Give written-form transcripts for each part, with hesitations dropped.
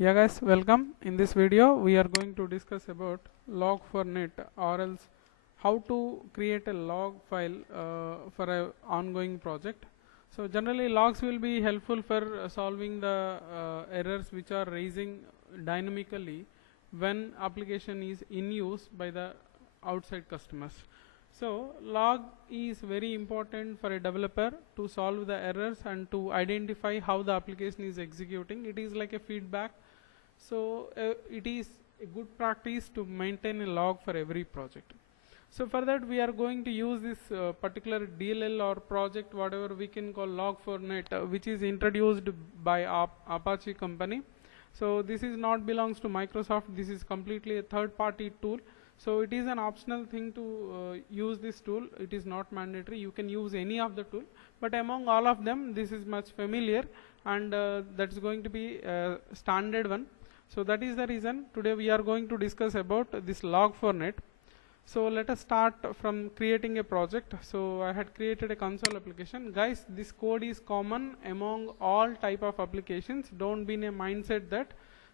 Yeah guys, welcome. In this video we are going to discuss about Log4net, or else how to create a log file for a ongoing project. So generally logs will be helpful for solving the errors which are raising dynamically when application is in use by the outside customers. So log is very important for a developer to solve the errors and to identify how the application is executing. It is like a feedback. So it is a good practice to maintain a log for every project. So for that we are going to use this particular DLL or project, whatever we can call Log4net, which is introduced by Apache company. So this is not belongs to Microsoft. This is completely a third-party tool. So it is an optional thing to use this tool. It is not mandatory. You can use any of the tool, but among all of them, this is much familiar, and that's going to be a standard one. So that is the reason today we are going to discuss about this Log4net. So let us start from creating a project. So I had created a console application. Guys, this code is common among all type of applications. Don't be in a mindset that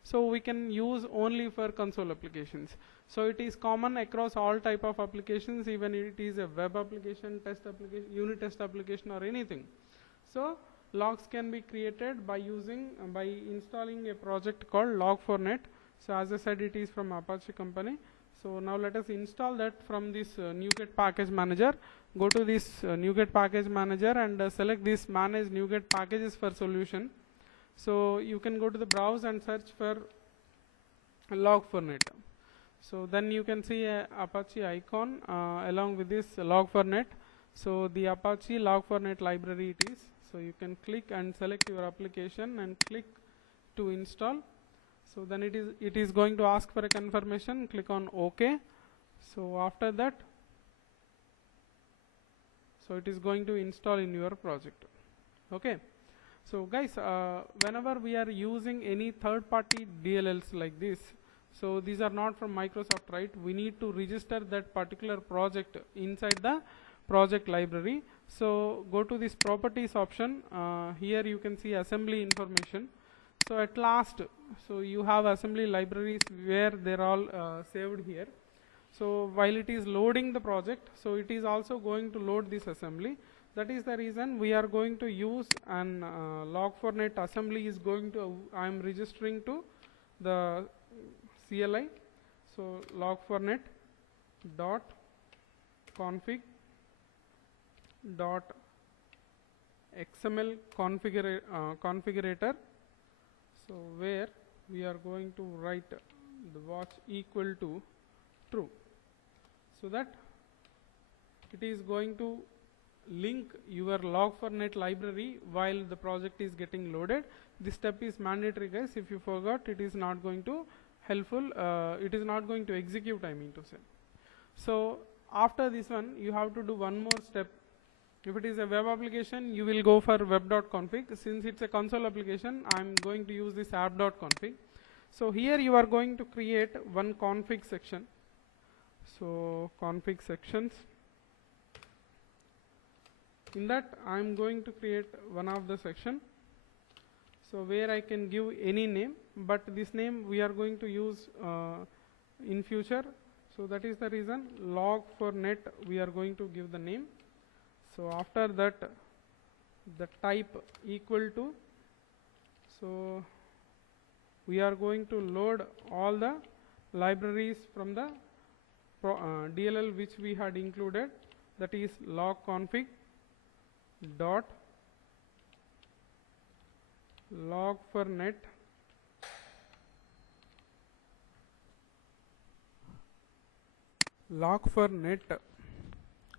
so we can use only for console applications. So it is common across all type of applications, even if it is a web application, test application, unit test application, or anything. So logs can be created by installing a project called Log4net. So as I said, it is from Apache company. So now let us install that from this NuGet package manager. Go to this NuGet package manager and select this manage NuGet packages for solution. So you can go to the browse and search for Log4net. So then you can see a Apache icon along with this Log4net. So the Apache Log4net library it is. So you can click and select your application and click to install. So then it is going to ask for a confirmation. Click on OK. So after that, so it is going to install in your project. Okay. So guys, whenever we are using any third-party DLLs like this, so these are not from Microsoft, right? We need to register that particular project inside the project library. So go to this properties option. Here you can see assembly information. So at last, so you have assembly libraries where they're all saved here. So while it is loading the project, so it is also going to load this assembly. That is the reason we are going to use an Log4net assembly is going to, I am registering to the CLI. So Log4net dot config dot XML configurator. So where we are going to write the watch equal to true, so that it is going to link your Log4net library while the project is getting loaded. This step is mandatory, guys. If you forgot, it is not going to helpful. It is not going to execute, I mean to say. So after this one, you have to do one more step. If it is a web application, you will go for web.config. Since it's a console application, I'm going to use this app.config. So here you are going to create one config section. So config sections. In that, I'm going to create one of the section. So where I can give any name, but this name we are going to use in future. So that is the reason Log4net we are going to give the name. So after that, the type equal to, so we are going to load all the libraries from the DLL which we had included, that is log_config dot Log4net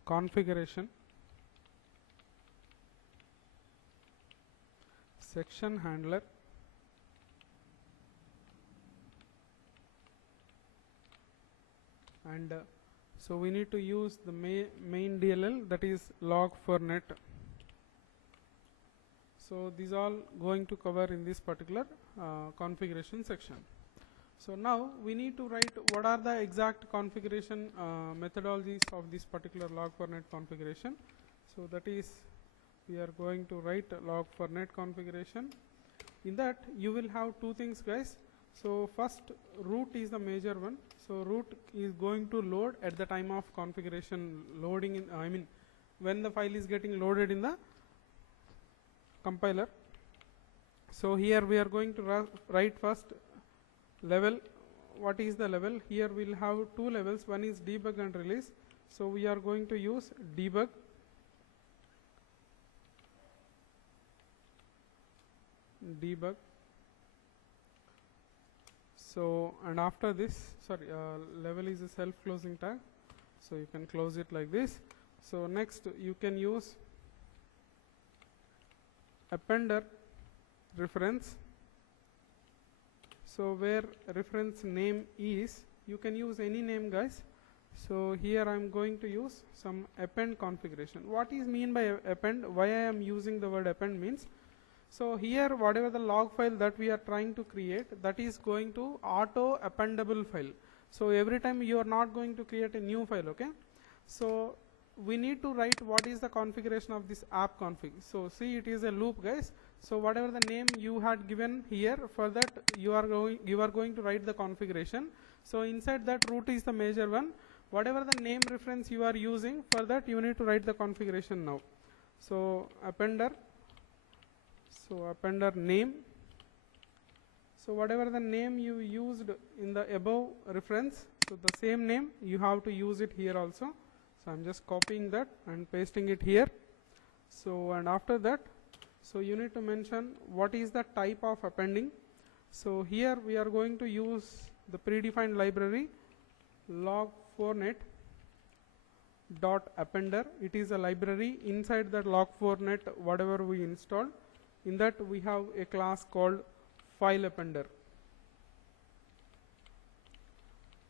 configuration section handler and so we need to use the main DLL, that is Log4net. So these all going to cover in this particular configuration section. So now we need to write what are the exact configuration methodologies of this particular Log4net configuration. So that is, we are going to write Log4net configuration. In that you will have two things, guys. So first, root is the major one. So root is going to load at the time of configuration loading in, when the file is getting loaded in the compiler. So here we are going to write first level. What is the level? Here we'll have two levels. One is debug and release. So we are going to use debug. So, and after this, level is a self-closing tag, so you can close it like this. So next you can use appender reference. So where reference name is, you can use any name, guys. So here I am going to use some append configuration. What is mean by append? Why I am using the word append means, so here whatever the log file that we are trying to create, that is going to auto appendable file. So every time you are not going to create a new file, okay? So we need to write what is the configuration of this app config. So see, it is a loop, guys. So whatever the name you had given here, for that you are going to write the configuration. So inside that, root is the major one. Whatever the name reference you are using, for that you need to write the configuration now. So appender. So appender name. So whatever the name you used in the above reference, so the same name you have to use it here also. So I'm just copying that and pasting it here. So and after that, so you need to mention what is the type of appending. So here we are going to use the predefined library Log4net .appender. It is a library. Inside that Log4net, whatever we installed, in that we have a class called file appender.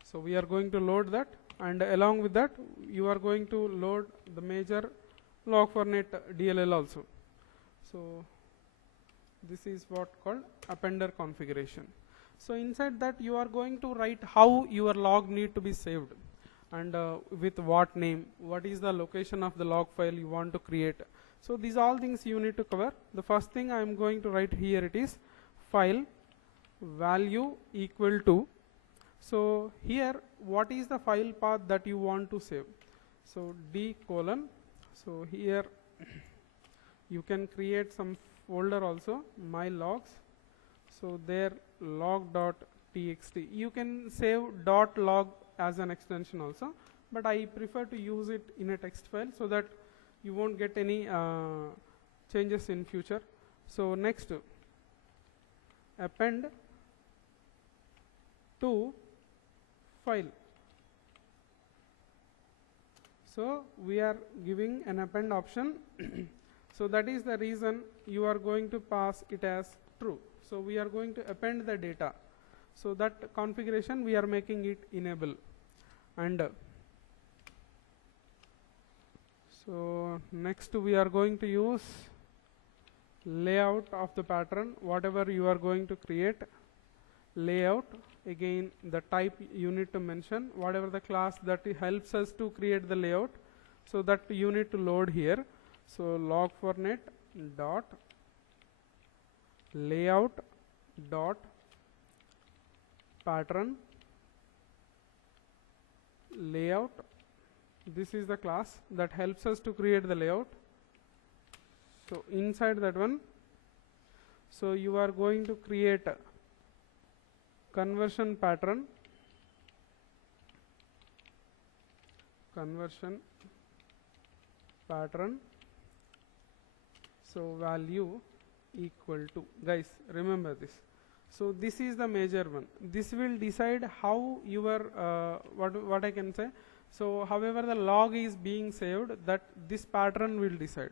So we are going to load that, and along with that you are going to load the major Log4net DLL also. So this is what called appender configuration. So inside that you are going to write how your log need to be saved, and with what name, what is the location of the log file you want to create. So these all things you need to cover. The first thing I am going to write here, it is file value equal to. So here what is the file path that you want to save? So d colon. So here you can create some folder also, my logs. So there log.txt. You can save .log as an extension also, but I prefer to use it in a text file so that you won't get any changes in future. So next, append to file. So we are giving an append option. So that is the reason you are going to pass it as true. So we are going to append the data. So that configuration we are making it enable. And so next we are going to use layout of the pattern. Whatever you are going to create, layout, again the type you need to mention, whatever the class that helps us to create the layout, so that you need to load here. So log4net dot layout dot pattern layout. This is the class that helps us to create the layout. So inside that one, so you are going to create a conversion pattern, so value equal to, guys, remember this. So this is the major one. This will decide how your what I can say. So however the log is being saved, that this pattern will decide.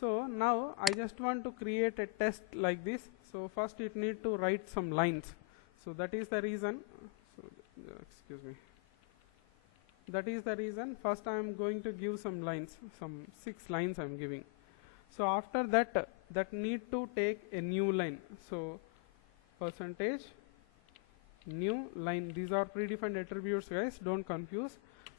So now I just want to create a test like this. So first it need to write some lines. So that is the reason. So excuse me. That is the reason. First I am going to give some lines, some 6 lines I am giving. So after that, that need to take a new line. So percentage new line. These are predefined attributes, guys. Don't confuse.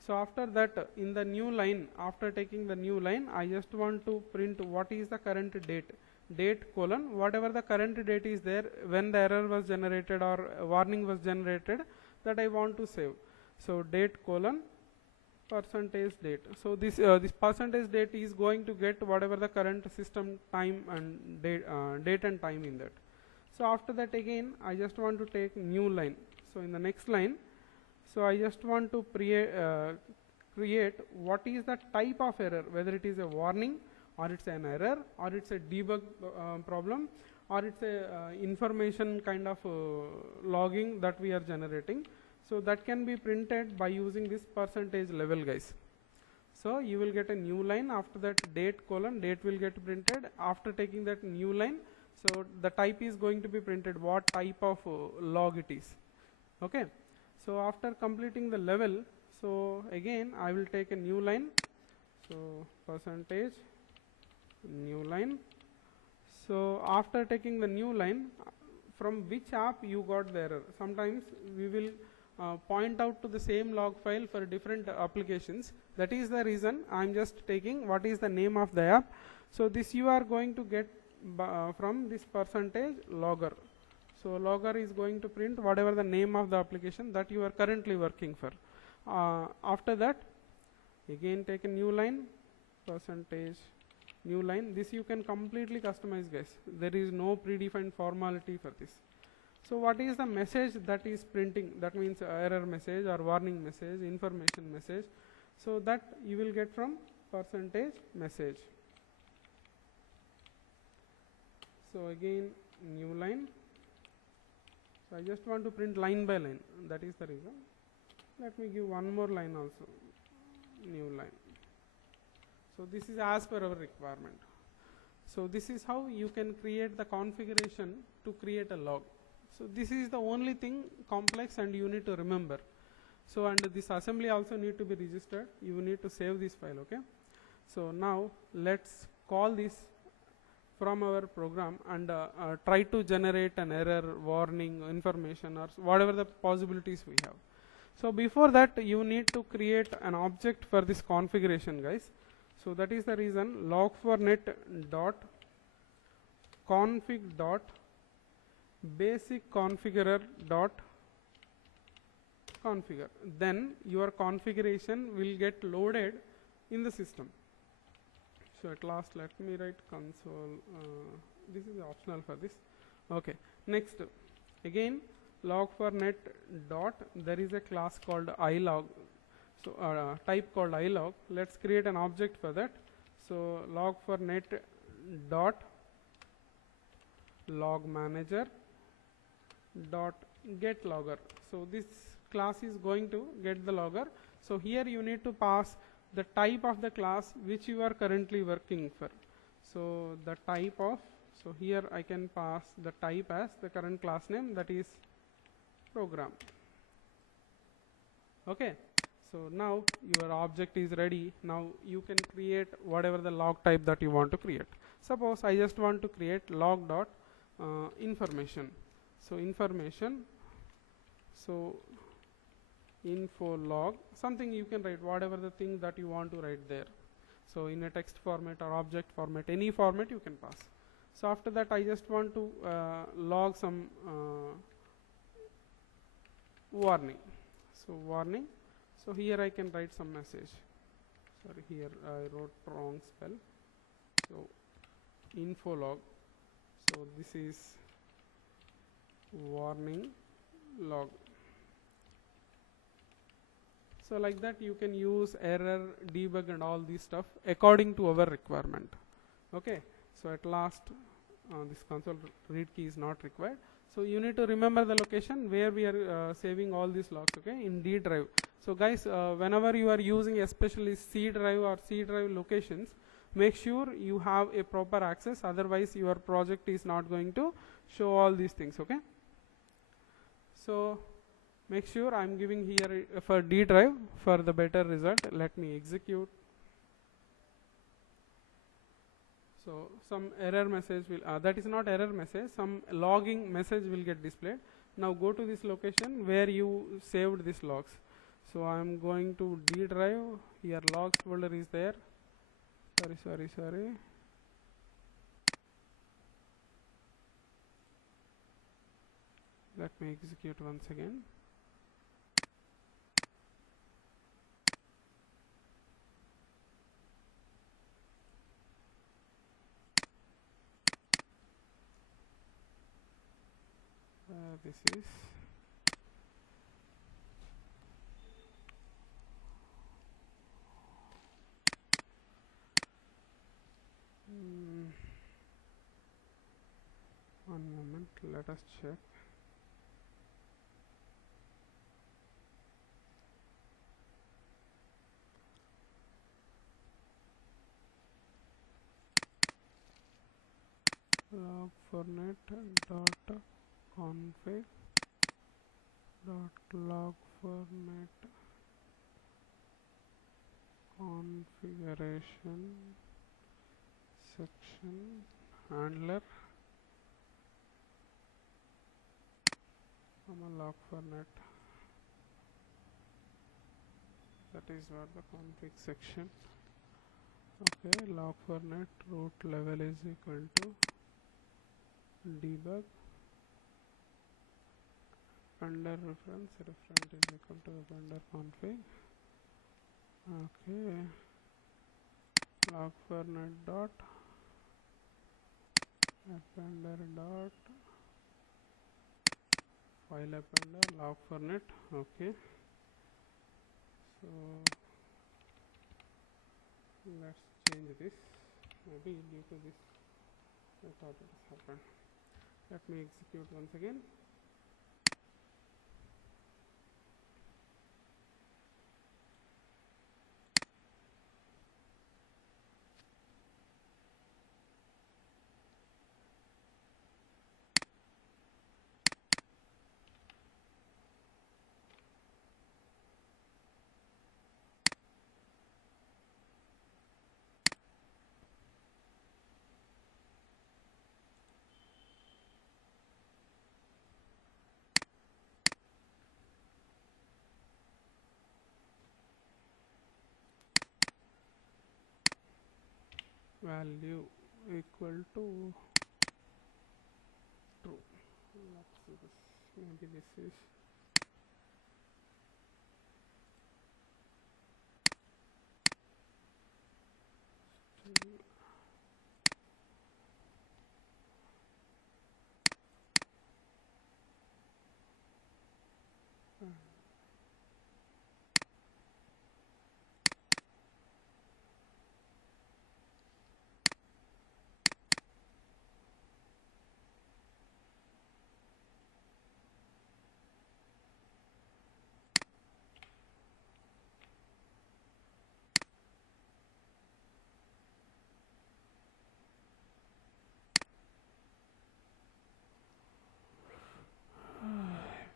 So after that, in the new line, after taking the new line, I just want to print what is the current date. date colon whatever the current date is there when the error was generated or warning was generated, that I want to save. So date colon percentage date. So this percentage date is going to get whatever the current system time and date and time in that. So after that again I just want to take new line. So in the next line, so I just want to create what is the type of error, whether it is a warning or it's an error or it's a debug problem or it's a information kind of logging that we are generating. So that can be printed by using this percentage level, guys. So you will get a new line. After that date colon date will get printed. After taking that new line, so the type is going to be printed what type of log it is. Okay. So after completing the level, so again I will take a new line. So percentage new line. So after taking the new line, from which app you got the error. Sometimes we will point out to the same log file for different applications. That is the reason I am just taking what is the name of the app. So this you are going to get from this percentage logger. So logger is going to print whatever the name of the application that you are currently working for. After that, again take a new line, percentage new line. This you can completely customize, guys. There is no predefined formality for this. So what is the message that is printing? That means error message or warning message, information message. So that you will get from percentage message. So again new line. So I just want to print line by line. That is the reason. Let me give one more line also. New line. So this is as per our requirement. So this is how you can create the configuration to create a log. So this is the only thing complex and you need to remember. So and this assembly also need to be registered. You need to save this file, okay? So now let's call this from our program and try to generate an error, warning, information or whatever the possibilities we have. So before that you need to create an object for this configuration, guys. So that is the reason log4net dot config dot basic configurer dot configure. Then your configuration will get loaded in the system. So at last let me write console. This is optional for this. Okay. Next again log4net dot, there is a class called ilog. So type called ilog. Let's create an object for that. So log4net dot log manager dot get logger. So this class is going to get the logger. So here you need to pass the type of the class which you are currently working for. So the type of, so here I can pass the type as the current class name, that is program. Okay. So now your object is ready. Now you can create whatever the log type that you want to create. Suppose I just want to create log dot information. So information, so info log, something you can write, whatever the thing that you want to write there. So in a text format or object format, any format you can pass. So after that I just want to log some warning. So warning. So here I can write some message. Sorry, here I wrote wrong spell. So info log. So this is warning log. So like that you can use error, debug and all these stuff according to our requirement. Okay. So at last this console read key is not required. So you need to remember the location where we are saving all these logs, okay, in D drive. So guys, whenever you are using especially C drive or C drive locations, make sure you have a proper access, otherwise your project is not going to show all these things, okay. So make sure I am giving here for D drive for the better result. Let me execute. So some error message will, that is not error message, some logging message will get displayed. Now go to this location where you saved these logs. So I am going to D drive, here logs folder is there. Sorry. Let me execute once again. This is one moment, let us check. Log4net dot config dot log4net configuration section handler log4net. That is what the config section. Okay, log4net root level is equal to debug appender reference is equal to appender config. Okay, log4net dot appender dot file appender log4net. Okay, so let's change this. Maybe due to this I thought it has happened. Let me execute once again. Value equal to true. Let's see this. Maybe this is string.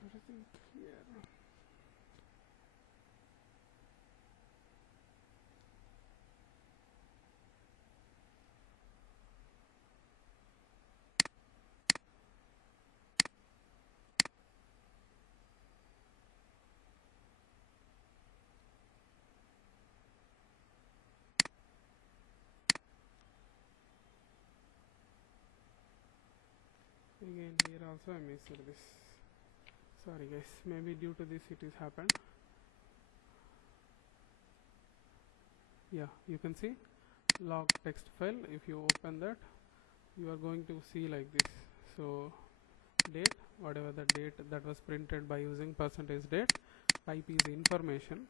Everything here. Again here also I missed this. Sorry guys, maybe due to this it is happened. Yeah, you can see log text file. If you open that, you are going to see like this. So date, whatever the date that was printed by using %date, type is information.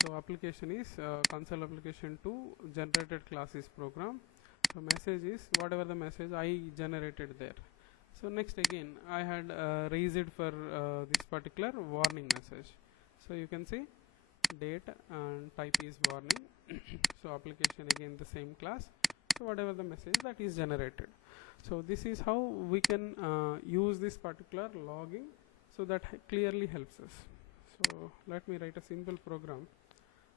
So application is console application to generated class is program. So message is whatever the message I generated there. So next again I had raised it for this particular warning message. So you can see date and type is warning. So application again the same class. So whatever the message that is generated. So this is how we can use this particular logging. So that clearly helps us. So let me write a simple program.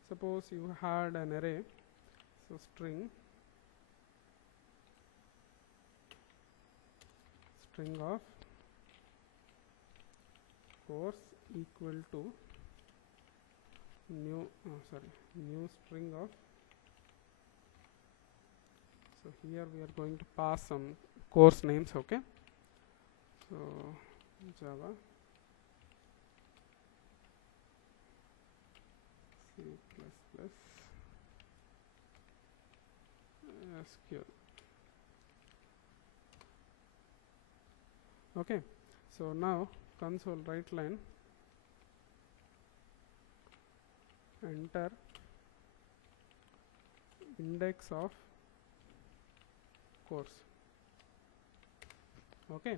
Suppose you had an array. So string of course equal to new string of. So here we are going to pass some course names. Okay, so Java plus SQL. Okay, so now console write line, enter index of course. Okay,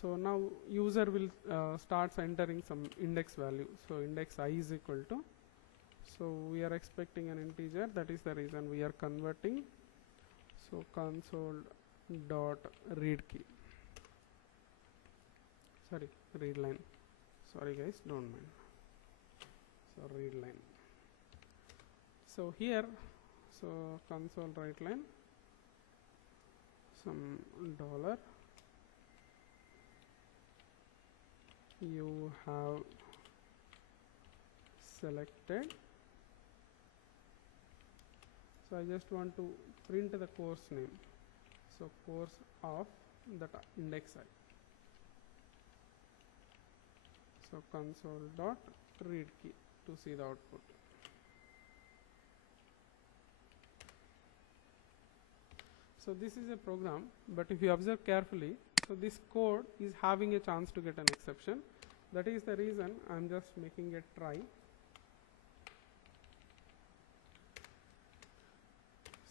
so now user will starts entering some index value. So index I is equal to, so we are expecting an integer, that is the reason we are converting. So console dot read key, sorry, read line, sorry guys, don't mind. So read line, so here, so console write line, some dollar, you have selected. So I just want to print the course name, so course of that index I. So console dot read key to see the output. So this is a program, but if you observe carefully, so this code is having a chance to get an exception. That is the reason I am just making a try.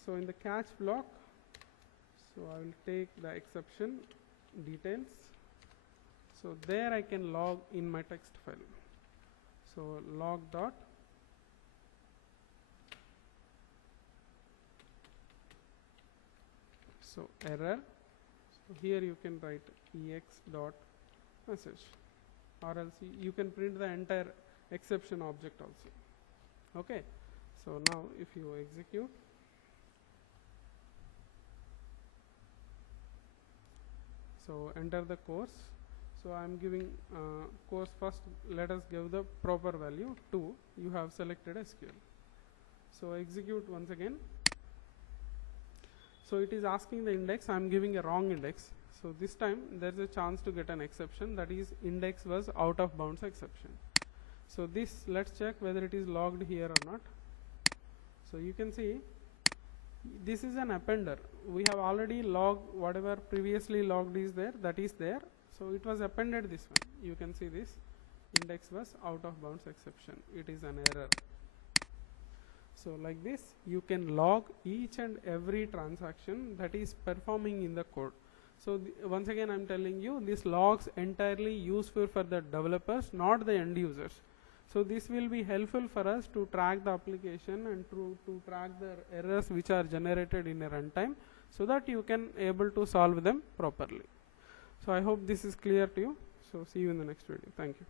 So in the catch block, so I will take the exception details. So there I can log in my text file. So log dot so error. So here you can write ex dot message, or else you can print the entire exception object also. Okay, so now if you execute, so enter the course. So I am giving course first, let us give the proper value 2. You have selected SQL. So execute once again. So it is asking the index, I am giving a wrong index. So this time there is a chance to get an exception, that is index was out of bounds exception. So this, let's check whether it is logged here or not. So you can see this is an appender. We have already logged whatever previously logged is there, that is there. So it was appended this one. You can see this index was out of bounds exception. It is an error. So like this you can log each and every transaction that is performing in the code. So once again I am telling you, this logs entirely useful for the developers, not the end users. So this will be helpful for us to track the application and to track the errors which are generated in a runtime, so that you can able to solve them properly. So I hope this is clear to you. So see you in the next video. Thank you.